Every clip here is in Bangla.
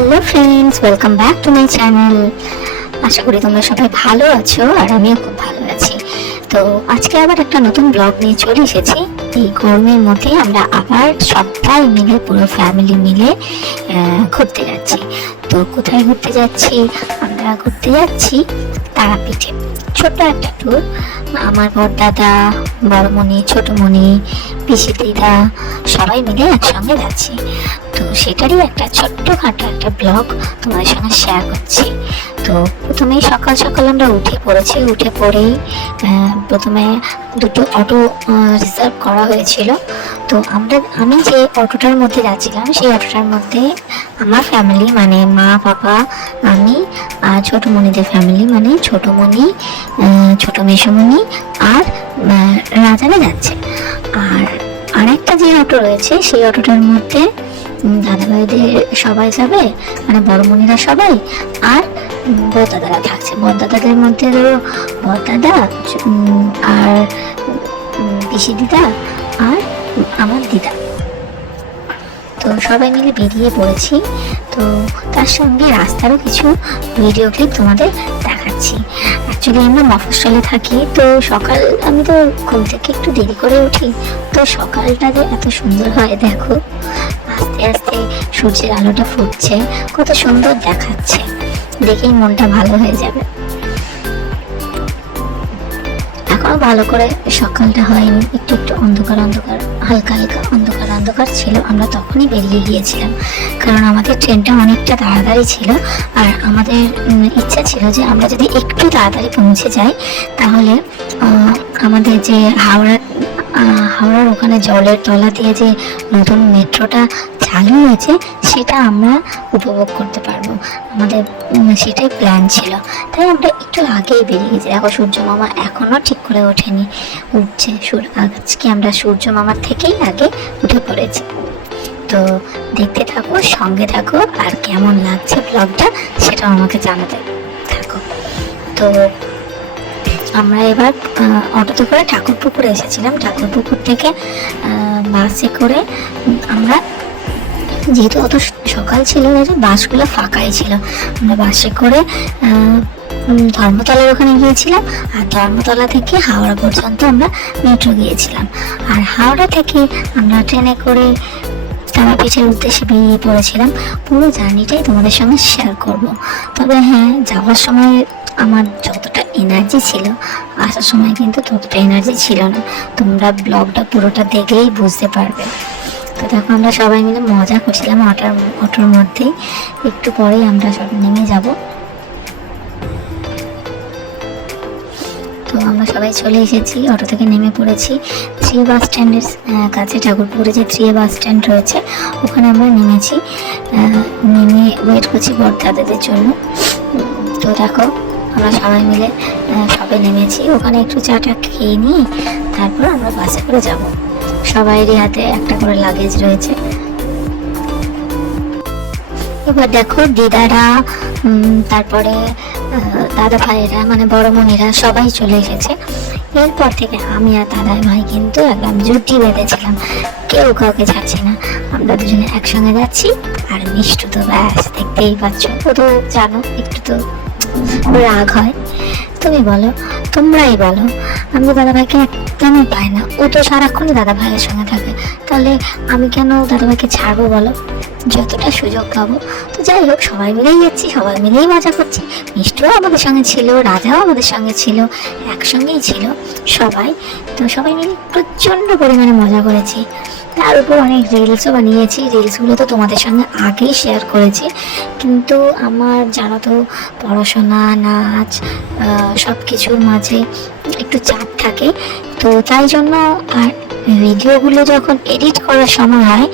Hello friends, welcome back to my channel. আশা করি তোমরা সবাই ভালো আছো আর আমিও খুব ভালো আছি। তো আজকে আবার একটা নতুন ব্লগ নিয়ে চলে এসেছি। এই গরমের মধ্যে আমরা আবার সবাই মিলে, পুরো ফ্যামিলি মিলে ঘুরতে যাচ্ছি। তো কোথায় ঘুরতে যাচ্ছি? আমরা ঘুরতে যাচ্ছি তারাপীঠে। ছোট্ট একটা ট্যুর। আমার বড়দাদা, বড়মণি, ছোটমণি, পিসি দিদা সবাই মিলে একসঙ্গে যাচ্ছি। তো সেটারই একটা ছোট্টখাটো একটা ব্লগ তোমাদের সঙ্গে শেয়ার করছি। তো প্রথমেই সকাল সকাল আমরা উঠে পড়েছি। উঠে পড়েই প্রথমে দুটো অটো রিজার্ভ করা হয়েছিল। তো আমি যে অটোটার মধ্যে যাচ্ছিলাম, সেই অটোটার মধ্যে আমার ফ্যামিলি মানে মা, বাবা, আমি আর ছোটমণিদের ফ্যামিলি মানে ছোটমণি, ছোট মেসোমণি আর রাজারা যাচ্ছে। আর আরেকটা যে অটো রয়েছে, সেই অটোটার মধ্যে দাদাভাইদের সবাই যাবে, মানে বড়মণিরা সবাই, আর বড়দাদারা থাকছে। বড়দাদাদের মধ্যে ধরো বড়দাদা আর পিসি দিদা আর আমার দিদা। তো সবাই মিলে বেরিয়ে পড়েছি। তো তার সঙ্গে রাস্তারও কিছু ভিডিও ক্লিপ তোমাদের দেখাচ্ছি। অ্যাকচুয়ালি আমরা মফস্বলে থাকি, তো সকাল আমি তো ঘুম থেকে একটু দেরি করে উঠি। তো সকালটা যে এত সুন্দর হয় দেখো, আস্তে আস্তে সূর্যের আলোটা ফুটছে, কত সুন্দর দেখাচ্ছে, দেখেই মনটা ভালো হয়ে যাবে। এখনো ভালো করে সকালটা হয়নি, একটু একটু অন্ধকার অন্ধকার, হালকা হালকা অন্ধকার অন্ধকার ছিল। আমরা তখনই বেরিয়ে গিয়েছিলাম, কারণ আমাদের ট্রেনটা অনেকটা তাড়াতাড়ি ছিল। আর আমাদের ইচ্ছা ছিল যে আমরা যদি একটু তাড়াতাড়ি পৌঁছে যাই, তাহলে আমাদের যে হাওড়ার ওখানে জলের তলা দিয়ে যে নতুন মেট্রোটা চালু হয়েছে, সেটা আমরা উপভোগ করতে পারবো। আমাদের সেটাই প্ল্যান ছিল। তাই আমরা একটু আগেই বেরিয়ে গেছি। দেখো সূর্য মামা এখনও ঠিক করে ওঠেনি, উঠছে। আজকে আমরা সূর্য মামার থেকেই আগে উঠে পড়েছি। তো দেখতে থাকো, সঙ্গে থাকো, আর কেমন লাগছে ব্লগটা সেটাও আমাকে জানাতে থাকো। তো আমরা এবার অটোতে করে ঠাকুরপুকুরে এসেছিলাম। ঠাকুরপুকুর থেকে বাসে করে আমরা, যেহেতু অত সকাল ছিল, বাসগুলো ফাঁকাই ছিল, আমরা বাসে করে ধর্মতলার ওখানে গিয়েছিলাম। আর ধর্মতলা থেকে হাওড়া পর্যন্ত আমরা মেট্রো গিয়েছিলাম। আর হাওড়া থেকে আমরা ট্রেনে করে তারাপীঠের উদ্দেশ্যে বেরিয়ে পড়েছিলাম। পুরো জার্নিটাই তোমাদের সঙ্গে শেয়ার করব। তবে হ্যাঁ, যাওয়ার সময় আমার যতটা এনার্জি ছিল, আসার সময় কিন্তু ততটা এনার্জি ছিল না। তোমরা ব্লগটা পুরোটা দেখলেই বুঝতে পারবে। তো তখন আমরা সবাই মিলে মজা করছিলাম অটোর মধ্যেই। একটু পরেই আমরা সব নেমে যাব। তো আমরা সবাই চলে এসেছি, অটো থেকে নেমে পড়েছি। 3 বাস স্ট্যান্ডের কাছে, ঠাকুরপুরে যে 3 বাস স্ট্যান্ড রয়েছে, ওখানে আমরা নেমেছি। নেমে ওয়েট করছি বড়দাদাদের জন্য। তো দেখো আমরা সবাই মিলে সবে নেমেছি। ওখানে একটু চাটা খেয়ে নিয়ে তারপর আমরা বাসে করে যাব। সবাইরই হাতে একটা করে লাগেজ রয়েছে। এবার দেখো দিদারা, তারপরে দাদা ভাইয়েরা মানে বড়মণিরা সবাই চলে এসেছে। এরপর থেকে আমি আর দাদাই ভাই কিন্তু একদম জুটি বেঁধেছিলাম, কেউ কাউকে ছাড়ছি না। আমরা দুজনে একসঙ্গে যাচ্ছি। আর মিষ্টু তো ব্যাস দেখতেই পাচ্ছ, ও তো জানো একটু তো রাগ হয়। তুমি বলো, তোমরাই বলো, আমি দাদাভাইকে একদমই পাই না। ও তো সারাক্ষণই দাদা ভাইয়ের সঙ্গে থাকে, তাহলে আমি কেন দাদাভাইকে ছাড়বো বলো? যতটা সুযোগ পাবো। তো যাই হোক, সবাই মিলেই যাচ্ছি, সবাই মিলেই মজা করছি। মিষ্টিও আমাদের সঙ্গে ছিল, রাজাও আমাদের সঙ্গে ছিল, একসঙ্গেই ছিল সবাই। তো সবাই মিলে প্রচণ্ড পরিমাণে মজা করেছি। তার উপর অনেক রিলসও বানিয়েছি। রিলসগুলো তো তোমাদের সঙ্গে আগেই শেয়ার করেছি, কিন্তু আমার জানো তো পড়াশোনা, নাচ, সব কিছুর মাঝে একটু চাপ থাকে। তো তাই জন্য আর ভিডিওগুলো যখন এডিট করার সময় হয়,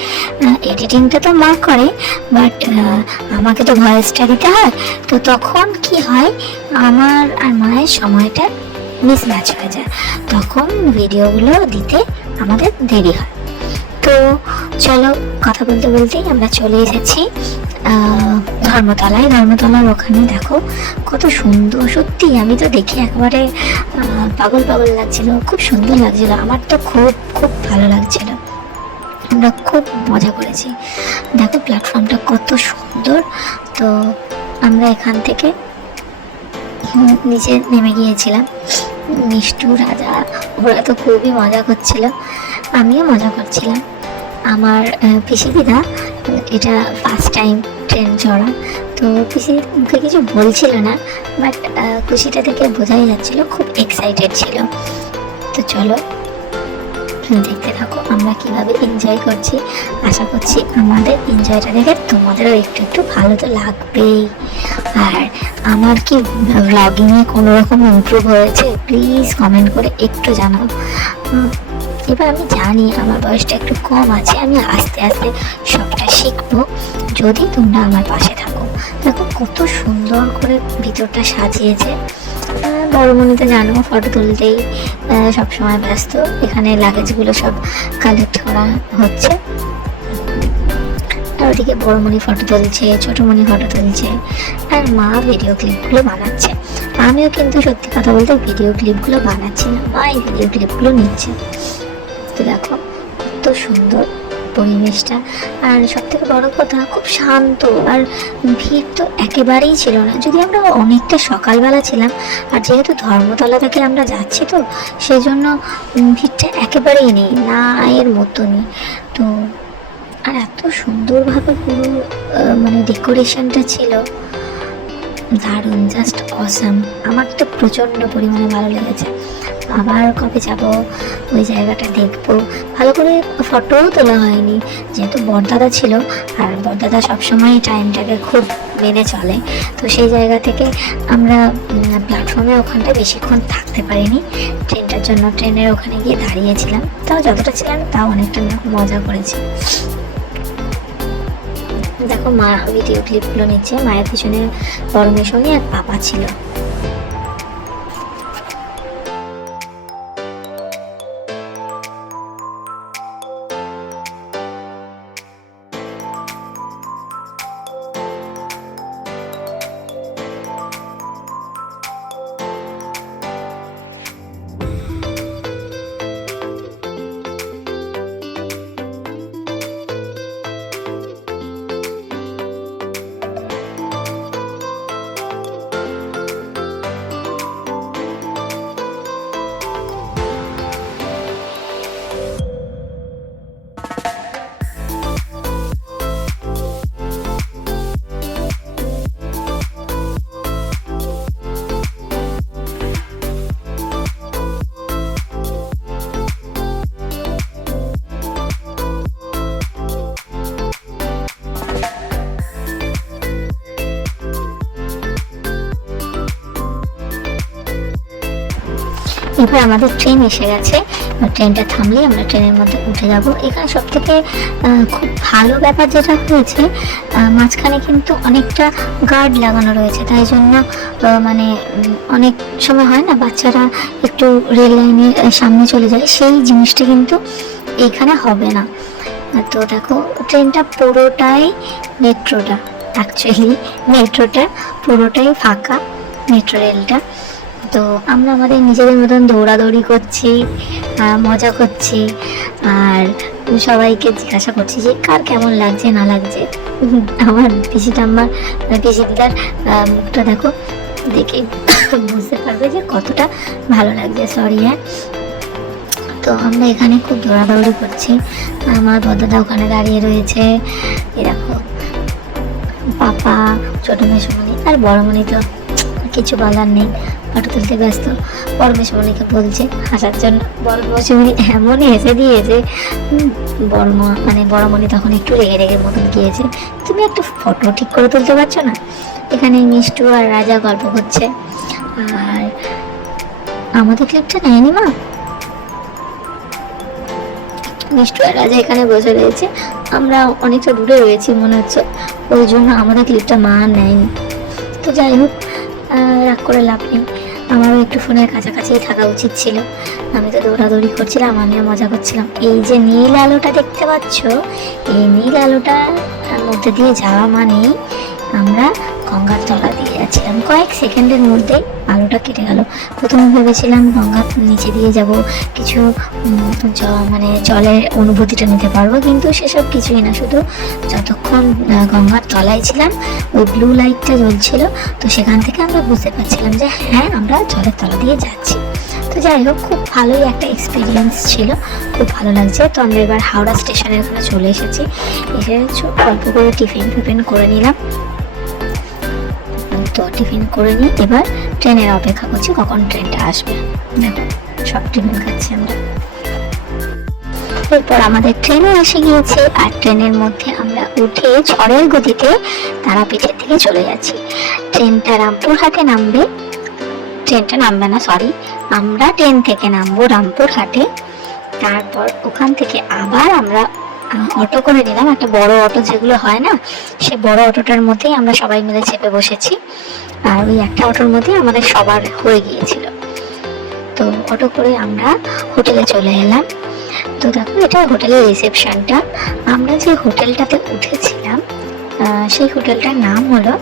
এডিটিংটা তো মা করে, বাট আমাকে তো ভয়েসটা দিতে হয়। তো তখন কি হয়, আমার আর মায়ের সময়টা মিসম্যাচ হয়ে যায়, তখন ভিডিওগুলো দিতে আমাদের দেরি হয়। তো চলো, কথা বলতে বলতেই আমরা চলে এসেছি ধর্মতলায়। ধর্মতলার ওখানে দেখো কত সুন্দর, সত্যি আমি তো দেখে একেবারে পাগল পাগল লাগছিল, খুব সুন্দর লাগছিল। আমার তো খুব খুব ভালো লাগছিল। আমরা খুব মজা করেছি। দেখো প্ল্যাটফর্মটা কত সুন্দর। তো আমরা এখান থেকে নিচে নেমে গিয়েছিলাম। মিষ্টু, রাজা ওরা তো খুবই মজা করছিল, আমিও মজা করছিলাম। আমার পিসি দিদা এটা ফার্স্ট টাইম ট্রেন চড়া, তো পিসি মুখে কিছু বলছিল না, বাট খুশিটা থেকে বোঝাই যাচ্ছিল খুব এক্সাইটেড ছিল। তো চলো দেখতে থাকো আমরা কিভাবে এনজয় করছি। আশা করছি আমাদের এনজয়টা দেখে তোমাদেরও একটু একটু ভালো তো লাগবেই। আর আমার কি ব্লগিংয়ে কোনো রকম ইমপ্রুভ হয়েছে প্লিজ কমেন্ট করে একটু জানাও। এবার আমি জানি আমার বয়সটা একটু কম আছে, আমি আস্তে আস্তে সবটা শিখবো যদি তোমরা আমার পাশে থাকো। দেখো কত সুন্দর করে ভিতরটা সাজিয়েছে। বড়মণিতে জানো ফটো তুলতেই সবসময় ব্যস্ত, এখানে লাগেজগুলো সব কালেক্ট করা হচ্ছে। আর ওদিকে বড়মণি ফটো তুলছে, ছোটমণি ফটো তুলছে, আর মা ভিডিও ক্লিপগুলো বানাচ্ছে। আমিও কিন্তু সত্যি কথা বলতে ভিডিও ক্লিপগুলো বানাচ্ছি না, মা এই ভিডিও ক্লিপগুলো নিচ্ছে। তো দেখো কত সুন্দর পরিবেশটা, আর সব থেকে বড় কথা খুব শান্ত, আর ভিড় তো একেবারেই ছিল না। যদি আমরা অনেকটা সকালবেলা ছিলাম, আর যেহেতু ধর্মতলা থেকে আমরা যাচ্ছি তো সেই জন্য ভিড়টা একেবারেই নেই, না এর মতনই। তো আর এত সুন্দরভাবে পুরো মানে ডেকোরেশনটা ছিল দারুণ, জাস্ট অসাম। আমার তো প্রচণ্ড পরিমাণে ভালো লেগেছে। আবার কবে যাব ওই জায়গাটা দেখবো। ভালো করে ফটোও তোলা হয়নি যেহেতু বড়দাদা ছিল, আর বড়দাদা সবসময় টাইমটাকে খুব মেনে চলে। তো সেই জায়গা থেকে আমরা প্ল্যাটফর্মে ওখানটায় বেশিক্ষণ থাকতে পারিনি ট্রেনটার জন্য। ট্রেনের ওখানে গিয়ে দাঁড়িয়েছিলাম, তাও যতটা ছিলাম তাও অনেকটা মজা করেছি। দেখো মা ভিডিও ক্লিপগুলো নিচ্ছে, মায়ের পিছনে বড় মেশনি আর পাপা ছিল। এবার আমাদের ট্রেন এসে গেছে, ট্রেনটা থামলেই আমরা ট্রেনের মধ্যে উঠে যাব। এখানে সব থেকে খুব ভালো ব্যাপার যেটা হয়েছে, মাঝখানে কিন্তু অনেকটা গার্ড লাগানো রয়েছে, তাই জন্য মানে অনেক সময় হয় না বাচ্চারা একটু রেল লাইনের সামনে চলে যায়, সেই জিনিসটা কিন্তু এখানে হবে না। তো দেখো ট্রেনটা পুরোটাই মেট্রোটা, অ্যাকচুয়ালি মেট্রোটা পুরোটাই ফাঁকা, মেট্রো রেলটা। তো আমরা আমাদের নিজেদের মতন দৌড়াদৌড়ি করছি, মজা করছি, আর সবাইকে জিজ্ঞাসা করছি যে কার কেমন লাগছে না লাগছে। আমার পিসিটা, আমার পিসি দিদার মুখটা দেখো, দেখে বুঝতে পারবে যে কতটা ভালো লাগছে। সরি হ্যাঁ। তো আমরা এখানে খুব দৌড়াদৌড়ি করছি, আমার বড়দাদা ওখানে দাঁড়িয়ে রয়েছে, এরকম পাপা, ছোট মেশমণি আর বড়মণি তো কিছু বলার নেই, ফটো তুলতে ব্যস্ত। বড় মেশমণিকে বলছে হাসার জন্য, বড় মেশমণি এমনই হেসে দিয়েছে, বড়মণি তখন একটু রেগে রেগে মতন গিয়েছে, তুমি একটু ফটো ঠিক করে তুলতে পারছো না। এখানে মিষ্টু আর রাজা গল্প করছে, আর আমাদের ক্লিপটা নেয়নি মা। মিষ্টু আর রাজা এখানে বসে রয়েছে, আমরা অনেকটা দূরে রয়েছি মনে হচ্ছে, ওই জন্য আমাদের ক্লিপটা মা নেয়নি। তো যাই হোক, রাগ করে লাভ নেই, আমারও একটু ফোনের কাছাকাছিই থাকা উচিত ছিল। আমি তো দৌড়াদৌড়ি করছিলাম, আমিও মজা করছিলাম। এই যে নীল আলোটা দেখতে পাচ্ছ, এই নীল আলোটার মধ্যে দিয়ে যাওয়া মানেই আমরা গঙ্গার তলা দিয়ে যাচ্ছিলাম, কয়েক সেকেন্ডের মধ্যেই আলোটা কেটে গেল। প্রথমে ভেবেছিলাম গঙ্গার নিচে দিয়ে যাব, কিছু মানে জলের অনুভূতিটা নিতে পারবো, কিন্তু সেসব কিছুই না। শুধু যতক্ষণ গঙ্গার তলায় ছিলাম ওই ব্লু লাইটটা জ্বলছিল, তো সেখান থেকে আমরা বুঝতে পারছিলাম যে হ্যাঁ আমরা জলের তলা দিয়ে যাচ্ছি। তো যাই হোক, খুব ভালোই একটা এক্সপিরিয়েন্স ছিল, খুব ভালো লাগছে। তো আমরা এবার হাওড়া স্টেশনের ওখানে চলে এসেছি। এসে অল্প করে টিফিন করে নিলাম। তো টিফিন করে নিই, এবার ট্রেনের অপেক্ষা করছি কখন ট্রেনটা আসবে। দেখো সব টিফিন খাচ্ছি আমরা। এরপর আমাদের ট্রেনও এসে গিয়েছে, আর ট্রেনের মধ্যে আমরা উঠে ঝড়ের গতিতে তারাপীঠের দিকে চলে যাচ্ছি। ট্রেনটা রামপুরহাটে নামবে, আমরা ট্রেন থেকে নামবো রামপুরহাটে। তারপর ওখান থেকে আবার আমরা অটো করে নিলাম, একটা বড় অটো যেগুলো হয় না, সে বড় অটোটার মধ্যেই আমরা সবাই মিলে চেপে বসেছি। আর ওই একটা অটোর মধ্যে আমাদের সবার হয়ে গিয়েছিল। তো অটো করে আমরা হোটেলে চলে এলাম। তো দেখো এটা হোটেলের রিসেপশনটা। আমরা যে হোটেলটাতে উঠেছিলাম সেই হোটেলটার নাম হলো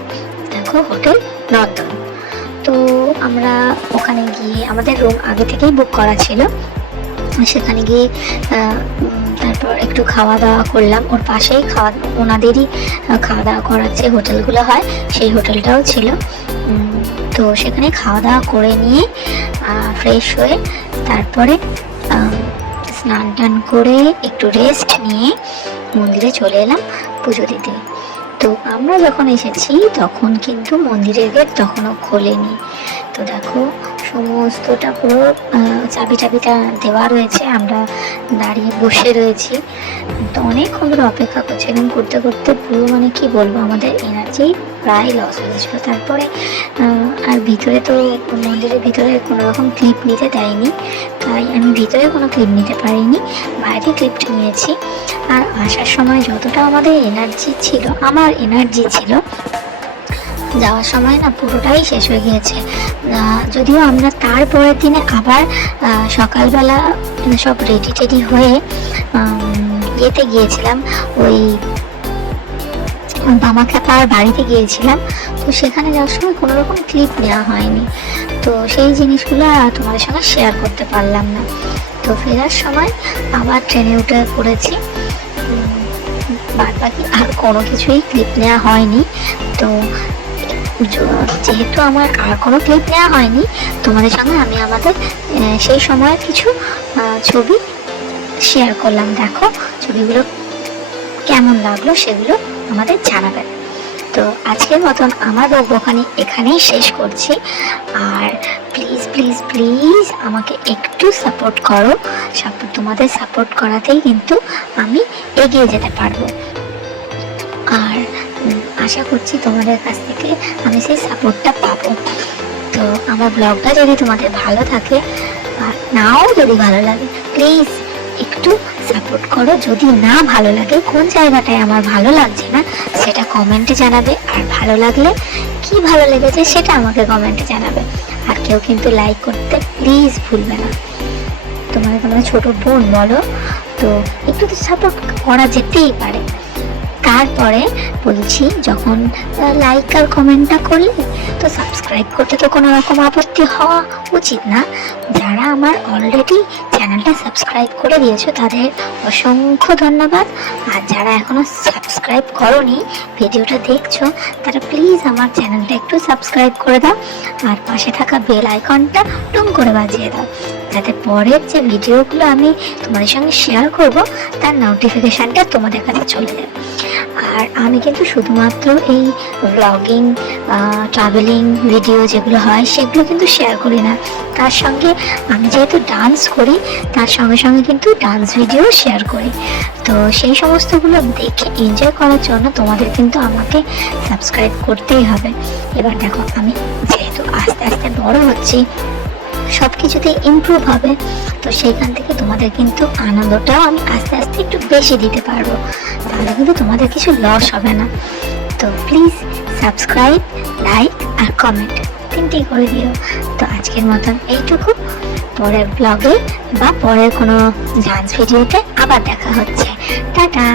দেখো হোটেল নর্দন। তো আমরা ওখানে গিয়ে, আমাদের রুম আগে থেকেই বুক করা ছিল, সেখানে গিয়ে তারপর একটু খাওয়া দাওয়া করলাম। ওর পাশেই ওনাদেরই খাওয়া দাওয়া করার যে হোটেলগুলো হয় সেই হোটেলটাও ছিল। তো সেখানে খাওয়া দাওয়া করে নিয়ে ফ্রেশ হয়ে তারপরে স্নান টান করে একটু রেস্ট নিয়ে মন্দিরে চলে এলাম পুজো দিতে। তো আমরা যখন এসেছি তখন কিন্তু মন্দিরের গেট তখনও খোলেনি। তো দেখো সমস্তটা পুরো চাবিটা দেওয়া রয়েছে, আমরা দাঁড়িয়ে বসে রয়েছি। তো অনেকক্ষণ ধরে অপেক্ষা করছি, এবং করতে করতে পুরো মানে কি বলবো, আমাদের এনার্জি প্রায় লস হয়ে গেছিলো। তারপরে আর ভিতরে তো মন্দিরের ভিতরে কোনো রকম ক্লিপ নিতে দেয়নি, তাই আমি ভিতরে কোনো ক্লিপ নিতে পারিনি, বাইরে ক্লিপটা নিয়েছি। আর আসার সময় যতটা আমাদের আমার এনার্জি ছিল যাওয়ার সময় না পুরোটাই শেষ হয়ে গিয়েছে। যদিও আমরা তারপরের দিনে আবার সকালবেলা সব রেডি হয়ে ইয়েতে গিয়েছিলাম, ওই বামাখ্যাপার বাড়িতে গিয়েছিলাম। তো সেখানে যাওয়ার সময় কোনো রকম ক্লিপ নেওয়া হয়নি, তো সেই জিনিসগুলো তোমাদের সঙ্গে শেয়ার করতে পারলাম না। তো ফেরার সময় আবার ট্রেনে উঠে পড়েছি, বাদ বাকি আর কোনো কিছুই ক্লিপ নেওয়া হয়নি। তো যেহেতু আমার আর কোনো ক্লিপ নেওয়া হয়নি, তোমাদের সঙ্গে আমি আমাদের সেই সময়ের কিছু ছবি শেয়ার করলাম। দেখো ছবিগুলো কেমন লাগলো সেগুলো আমাদের জানাবেন। তো আজকের মতন আমার বকবকানি এখানেই শেষ করছি। আর প্লিজ প্লিজ প্লিজ আমাকে একটু সাপোর্ট করো, তোমাদের সাপোর্ট করাতেই কিন্তু আমি এগিয়ে যেতে পারবো। আর আশা করছি তোমাদের কাছ থেকে আমি সেই সাপোর্টটা পাবো। তো আমার ব্লগটা যদি তোমাদের ভালো থাকে আর নাও যদি ভালো লাগে, প্লিজ একটু সাপোর্ট করো। যদি না ভালো লাগে, কোন জায়গাটায় আমার ভালো লাগছে না সেটা কমেন্টে জানাবে, আর ভালো লাগলে কি ভালো লেগেছে সেটা আমাকে কমেন্টে জানাবে। আর কেউ কিন্তু লাইক করতে প্লিজ ভুলবে না। তোমার কোনো ছোট বোন বলো, তো একটু তো সাপোর্ট করা যেতেই পারে। তারপরে বলছি, যখন লাইক আর কমেন্টটা করলে তো সাবস্ক্রাইব করতে তো কোনো রকম আপত্তি হওয়া উচিত না। যারা আমার অলরেডি চ্যানেলটা সাবস্ক্রাইব করে দিয়েছো তাদের অসংখ্য ধন্যবাদ। আর যারা এখনো সাবস্ক্রাইব করোনি, ভিডিওটা দেখছো, তারা প্লিজ আমার চ্যানেলটা একটু সাবস্ক্রাইব করে দাও, আর পাশে থাকা বেল আইকনটা টুং করে বাজিয়ে দাও, যাতে পরের যে ভিডিওগুলো আমি তোমাদের সঙ্গে শেয়ার করব তার নোটিফিকেশানটা তোমাদের কাছে চলে যায়। আর আমি কিন্তু শুধুমাত্র এই ব্লগিং, ট্রাভেলিং ভিডিও যেগুলো হয় সেগুলো কিন্তু শেয়ার করি না, তার সঙ্গে আমি যেহেতু ডান্স করি তার সঙ্গে সঙ্গে কিন্তু ডান্স ভিডিও শেয়ার করি। তো সেই সমস্তগুলো দেখে এনজয় করার জন্য তোমাদের কিন্তু আমাকে সাবস্ক্রাইব করতেই হবে। এবার দেখো, আমি যেহেতু আস্তে আস্তে বড় হচ্ছি, সব কিছুতেই ইমপ্রুভ হবে, তো সেইখান থেকে তোমাদের কিন্তু আনন্দটাও আমি আস্তে আস্তে একটু বেশি দিতে পারবো, তাহলে কিন্তু তোমাদের কিছু লস হবে না। তো প্লিজ সাবস্ক্রাইব, লাইক আর কমেন্ট তিনটেই করে দিও। তো আজকের মতন এইটুকু, পরের ব্লগে বা পরের কোনো ডান্স ভিডিওতে আবার দেখা হচ্ছে। টাটা।